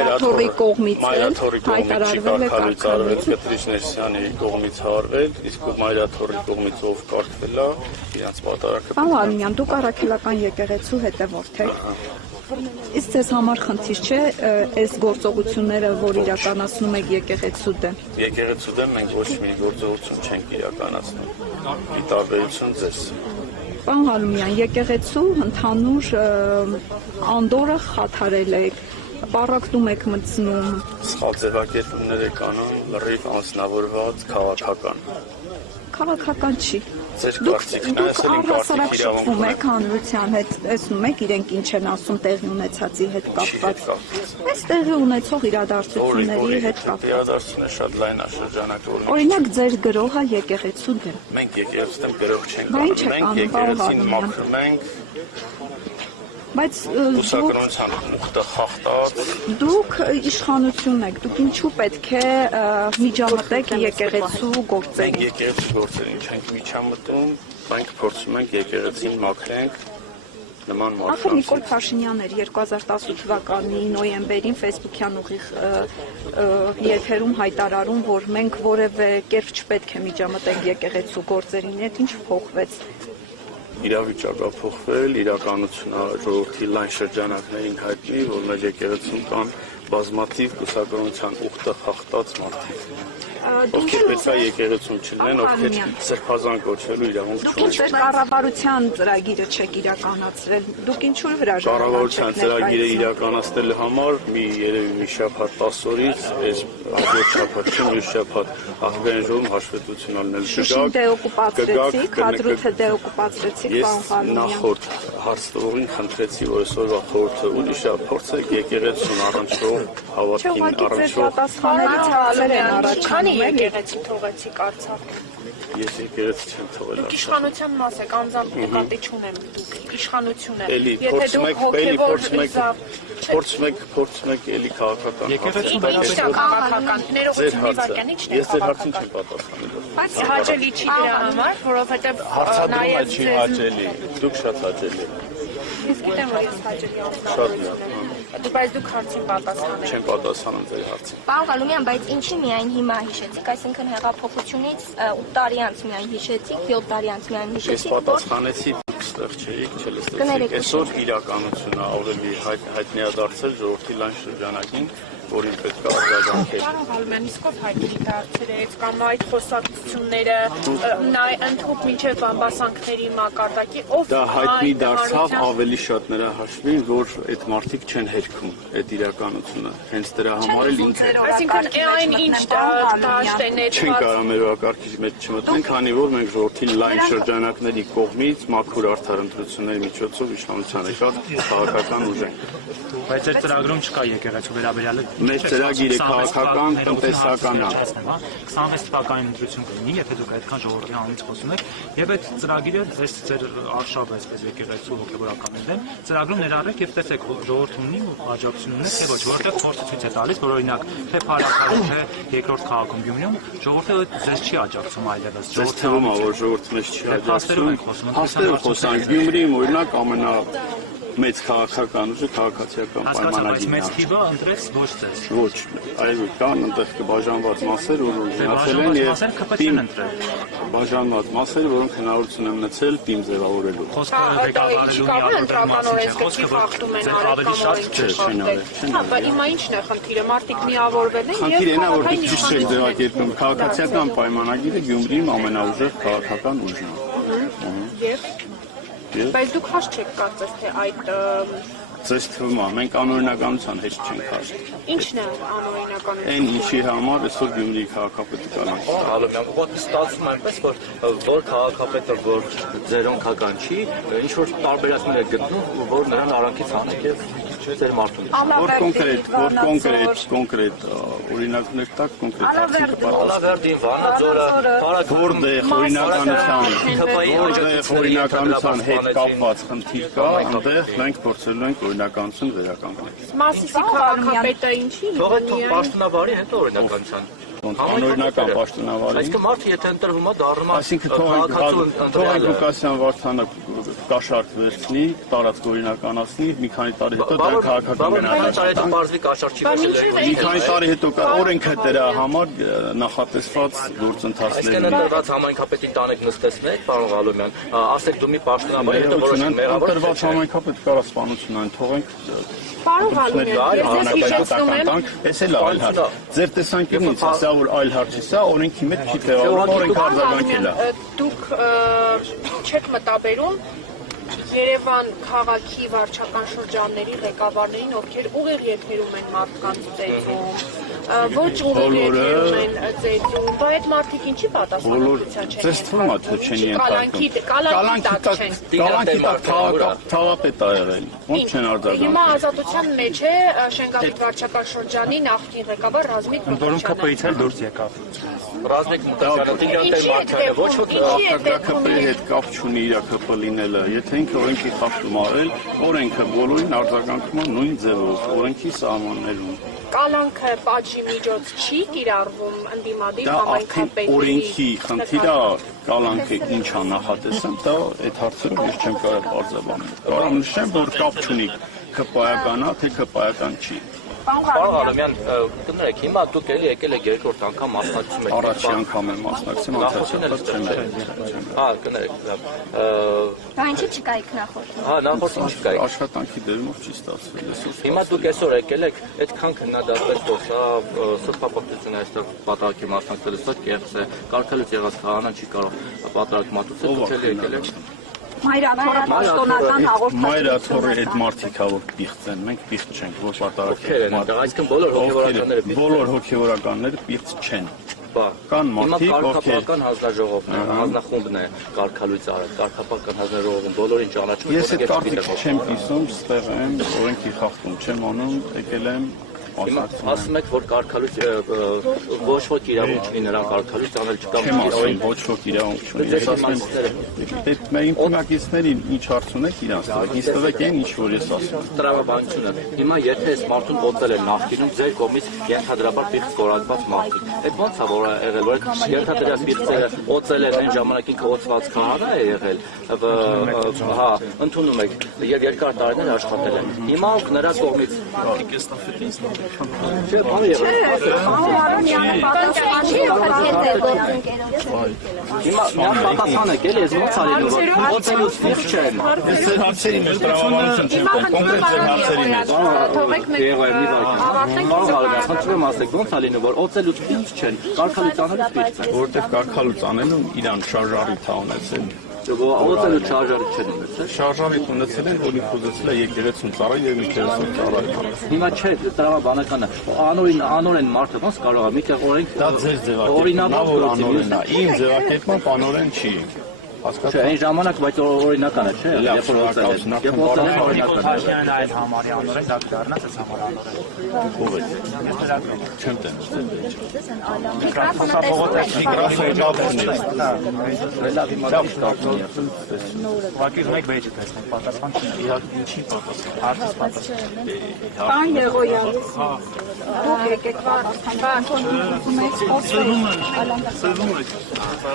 Մայրաթորի կողմից հայտարարվել է կարգավորվել, Կտրիչ Ներսյանի կողմից հարվել, իսկ Մայրաթորի կողմից ով կարգվել է, իրենց պատարակը։ Պարոն Արմյան, դուք առաքելական եկեղեցու հետևորդ եք։ Իսկ ձեզ համար խնդիր չէ այս գործողությունները, որ իրականացնում եք եկեղեցու դեմ։ Եկեղեցու դեմ մենք ոչ մի գործողություն չենք իրականացնում։ Ի տարբերություն ձեզ։ Պարոն Արմյան, եկեղեցու ընդհանուր անդորը խաթարել եք, պառակտում եք մտցնում։ Սխալ ձևակերպումներ եք անում, լրիվ անձնավորված, քաղաքական։ Քաղաքական չի։ Դուք առհասարակ շփվում եք հանրության հետ, տեսնում եք իրենք ինչ են ասում տեղի ունեցածի հետ կապված։ Այս տեղի ունեցող իրադարձությունների հետ կապված։ Իրադարձությունը շատ լայնաշրջանակ է։ Օրինակ ձեր գրողը եկեղեցու դեմ։ Մենք եկեղեցու դեմ գրող չենք անում, մենք եկեղեցին մաքրում ենք։ Բայց Կուսակրոնության ուխտը խախտած։ Դուք իշխանություն եք, դուք ինչու պետք է միջամտեք եկեղեցու գործերին։ Մենք եկեղեցու գործերին չենք միջամտում, մենք փորձում ենք եկեղեցին մաքրենք նման մարդկանց։ Ախր Նիկոլ Փաշինյանն էր 2018 թվականի նոյեմբերին Facebook-յան ուղիղ եթերում հայտարարում, որ մենք որևէ կերպ չպետք է միջամտենք եկեղեցու գործերին, այդ ինչ փոխվեց։ Իրավիճակը փոխվել, իրականությունը ժողովրդի լայն շրջանակներին հայտնի, որ մեր եկեղեցում կան բազմաթիվ կուսակրոնության ուխտը խախտած մարդիկ։ Ովքեր պետք է եկեղեցում չլինեն, ովքեր սրբազան կոչվելու իրավունք չունեն։ Դուք ինչ կառավարության ծրագիրը չեք իրականացրել, դուք ինչու հրաժարվել եք։ Կառավարության ծրագիրը իրականացնելու համար երևի մի շաբաթ 10 օրից, այս հաջորդ շաբաթ, մյուս շաբաթ Ահագային ժողովում հաշվետվություն անելու Շուշին դեօկուպացրեցիք, Հադրութը դեօկուպացրեցիք, պարոն Խանոյան։ Նախորդ հարցտվողին խնդրեցի, որ այսօրվա խորհուրդը ուրիշ է, փորձեք եկեղեցուն առնչվող հավատքին առնչվող Քանի եկեղեցի թողեցիք Արցախում։ Ես եկեղեցի չեմ թողել։ Դուք իշխանության մաս եք, անձամբ նկատի չունեմ դուք իշխանություն եք։ Էլի փորձում եք էլի քաղաքական։ Եկեղեցու բնավ քաղաքական ներողություն Իվակյան, ի՞նչն է քաղաքական։ Ես ձեր հարցին չեմ պատասխանել։ Բայց հաճելի չի դրա համար, որովհետև Հարցադրումը չի հաճելի, դուք շատ հաճելի եք։ Ես գիտեմ, որ ես հաճելի Շատ անձնավորություն եմ։ Բայց դուք հարցին պատասխանեք։ Չեմ պատասխանում ձեր հարցին։ Պարոն Ղալումյան, բայց ինչի միայն հիմա հիշեցիք, այսինքն հեղափոխությունից 8 տարի անց միայն հիշեցիք, 7 տարի անց միայն Ես հիշեցիք, պատասխանեցի, դուք ստեղ չէիք, չլսեցիք։ Այսօր իրականությունը ավելի հայտնի է դարձել ժողովրդի լայն շրջանակին, որին պետք է արձագանքել։ Պարոն Ղալումյան, իսկ ով հայտնի դարձրեց կամ այդ խոսակցությունները ընդհանուր մինչև բամբասանքների մակարդակի ով Դա հայտնի դարձավ ավելի շատ նրա հաշվին, որ այդ մարդիկ չեն հերքում այդ իրականությունը։ Հենց դրա համար էլ ինքը Այսինքն այն ինչ դաշտ է չեն կարող մեր օրակարգի մեջ չմտնեն, քանի որ մենք ժողովրդի լայն շրջանակների կողմից մաքուր արդար ընտրությունների միջոցով իշխանության եկած քաղաքական ուժ ենք։ Բայց այդ ծրագրում չկա եկեղեցու վերաբերյալը։ Մեր ծրագիրը քաղաքական, տնտեսական է։ 26 թվականին ընտրություն կլինի, եթե դուք այդքան ժողովրդի անունից խոսում եք, եւ այդ ծրագիրը ձեր արշավը այսպես եկեղեցու հոգեվորականների դեմ ծրագրում ներառեք եւ տեսեք ժողովուրդը ունի ու աջակցություն ունի, թե ոչ, որտեղ փորձը ցույց է տալիս, որ օրինակ թե Փարաքարում, թե երկրորդ քաղաքում Գյումրիում ժողովուրդը ձեզ չի աջակցում այլևս։ Ձեզ թվում է, որ ժողովուրդը մեզ չի աջակցում։ Հաստատ խոսանք Գյումրիում օրինակ մեծ քաղաքական ուժը քաղաքացիական պայմանագիրն է։ Մեծ թիվը ընտրեց ոչ ձեզ։ Ոչ, այո, կան այնտեղ կբաժանված մասեր, որ ունեցել են եւ բաժանված մասեր, որոնք հնարավորություն են ունեցել թիմ ձևավորելու։ Խոսքը ղեկավարելու ավելի շատ չեն հիմա ի՞նչն է խնդիրը, մարդիկ միավորվել են եւ քաղաքային ձևակերպում քաղաքացիական պայմանագիրը Գյումրիում ամենաուժեղ քաղաքական ուժն է։ Բայց դուք հաշ չեք կարծես թե այդ Ձեզ թվում է, մենք անօրինականության հետ չենք հաշտվում։ Ինչն է անօրինականությունը։ Այն ինչի համար այսօր Գյումրիի քաղաքապետարան է։ Ալոմյան, ուղղակի ստացվում այնպես, որ քաղաքապետը, որ ձերոնքական չի, ինչ որ տարբերակներ է գտնում, որ նրան արանքից հանեք եւ ձեր մարդուն։ Որ կոնկրետ օրինակներ տակ կոնկրետ Ալավերդին, Վանաձորը, որտեղ օրինականության հետ կապված խնդիր կա, այնտեղ մենք փորձելու ենք օրինականություն վերականգնել։ Մասիսի քաղաքապետը ինչի՞ Թողեք պաշտոնավարի հետո օրինականության։ Անօրինական պաշտոնավարի։ Այսինքն մարդը եթե ընտրվում է դառնում է Այսինքն թողեք Լուկասյան Վարդանը կաշառք վերցնի, տարածք օրինականացնի, մի քանի տարի հետո դա քաղաքական գնահատական բարձրի կաշառք չի վերցնել։ Մի քանի տարի հետո օրենքը դրա համար նախատեսված գործընթացներ Իսկ ընտրված համայնքապետին տանեք նստեցնեք, պարոն Ղալոմյան, ասեք դու մի պաշտոնավար հետո որոշեք մեղավոր։ Ընտրված համայնքապետ կարա սպանությունն թողենք Պարոն Ղալոմյան, ես հիշեցնում եմ, Էս էլ այլ հարց։ Ձեր տեսանկյունից սա որ այլ հարց է, սա օրենքի մեջ չի տեղավորվում, օրենքը արձագանքել է։ դուք չեք մտաբերում Երևան քաղաքի վարչական շրջանների ղեկավարներին, ովքեր ուղիղ եթերում են մարդկանց ծեծում, ոչ ուղիղ եթերում են ծեծում, բայց այդ մարդիկ ինչի պատասխանատվության չեն Ձեզ թվում է թե չեն ենթարկվում։ կալանքի տակ չեն։ Կալանքի տակ թաղապետ ա եղել։ Ոնց չեն արձագանքել։ Հիմա ազատության մեջ է Շենգավիթ վարչական շրջանի նախկին ղեկավար Ռազմիկ Որոնք Մկրտչյանը։ ԿՊ-ից էլ դուրս եկավ։ Ռազմիկ Մկրտչյանը դիգրատեր մարդը ոչ ոք ԿՊ-ի հետ կապ չունի իր ԿՊ լինելը։ Եթե ինքը օրենքի խախտում արել, օրենքը բոլորին արձագանքում է նույն ձևով, օրենքի սահմաններում։ Կալանքը պատժի միջոց չի կիրառվում ընդդիմադիր Դա արդեն համայնքապետերի օրենքի խնդիր է, կալանքը ինչ է նախատեսում, դա այդ հարցերը ես չեմ կարող արձագանքել։ Կարող եմ նշեմ, որ կապ չունի ԿՊ-ական է, թե ԿՊ-ական չի։ Պարոն Ղալոմյան, կներեք, հիմա դուք էլի եկել եք երկրորդ անգամ մասնակցում եք։ Առաջի անգամ եմ մասնակցում, Նախորդին էլ հա, կներեք։ Դա ինչի չկայիք նախորդին։ Հա, նախորդին չկայիք։ Աշխատանքի դերումով չի ստացվել այսօր։ Հիմա դուք այսօր եկել եք, այդքան քննադատվեց, որ սա սրբապատությունը այստեղ պատահակի մասնակցել է, սա կեղծ է, կարգելուց եղած քահանան չի կարող պատրաստ մատուցել, դուք էլի եկել եք։ Մայրաթորը պաշտոնական հաղորդաշրջություն։ Մայրաթորը այդ մարդիկա որ պիղծ են, մենք պիղծ չենք, ոչ պատահական։ Այսինքն բոլոր հոգևորականները բոլոր հոգևորականները պիղծ չեն։ Բա, Կան հիմա մարդիկ, կարգապահական հանձնաժողովն է, հանձնախումբն է կարգալույց արել, կարգապահական հանձնաժողովում բոլորին ճանաչում։ Ես այդ կարգը չեմ կիսում, ստեղ եմ, օրենքի խախտում չեմ անում, եկել եմ Հիմա ասում եք, որ կարգալույց ոչ ոք իրավունք չունի նրան կարգալույց անել չկա։ Չեմ ասում ոչ ոք իրավունք չունի։ Ես ասում եմ, այդ մեր ինքնակիցներին ինչ հարց ունեք իրանց տվեք, ինձ տվեք այն ինչ որ ես ասում։ Տրամաբանությունը։ Հիմա եթե այս մարդուն օծել են նախկինում ձեր կողմից ենթադրաբար պիղծ կորակված մարդիկ։ Այդ ո՞նց է որ ա եղել, որ ենթադրած պիղծը օծել են այն ժամանակ ինքը օծված քահանա է եղել։ Հա, ընդունում եք եւ երկար տարիներ աշխատել են։ Հիմա նրա կողմից Չէ, բան Հիմա նա պատասխան եք, էլի, ես ո՞նց արել եմ, օծելուց դուրս չեմ։ Ես ձեր հարցերի մեջ տրամաբանություն չեմ կողմ, կոնկրետ ձեր հարցերի մեջ։ Թողեք մեկ Խնդրեմ ասեք, ո՞նց է լինում, որ օծելուց դուրս չեն, կարգալույց անելուց դուրս են։ Որտեվ կարգալույց անելուն իրան շարժարիթ է ունեցել։ Օծելուց շարժարիթ չեն ունեցել։ Շարժարիթ ունեցել են, որին խոզեցել է եկեղեցուն ծառայ եւ եկեղեցուն ծառայ։ Հիմա չէ, տրամաբանականը անօրեն մարդը ոնց կարող է, մի տեղ օրենք Դա ձեր ձևակերպումն է, որ անօրեն է։ Իմ ձևակերպմամբ անօրեն չի։ Չէ, այն ժամանակ բայց օրինական է, չէ՞։ Երբ որ օծել են, երբ օծել են օրինական է։ Այն այն համարի անորեն դա դառնաց այս համար անորեն։ Ո՞վ է։ Չեմ տենում։ Ուղղակի մեկ վեճը տեսնենք, պատասխան չունի։ Իհարկե ինչի պատասխան։ Արդյոք պատասխան։ Պարոն Եղոյան, դուք եկեք պատասխան։ Սրվում եք։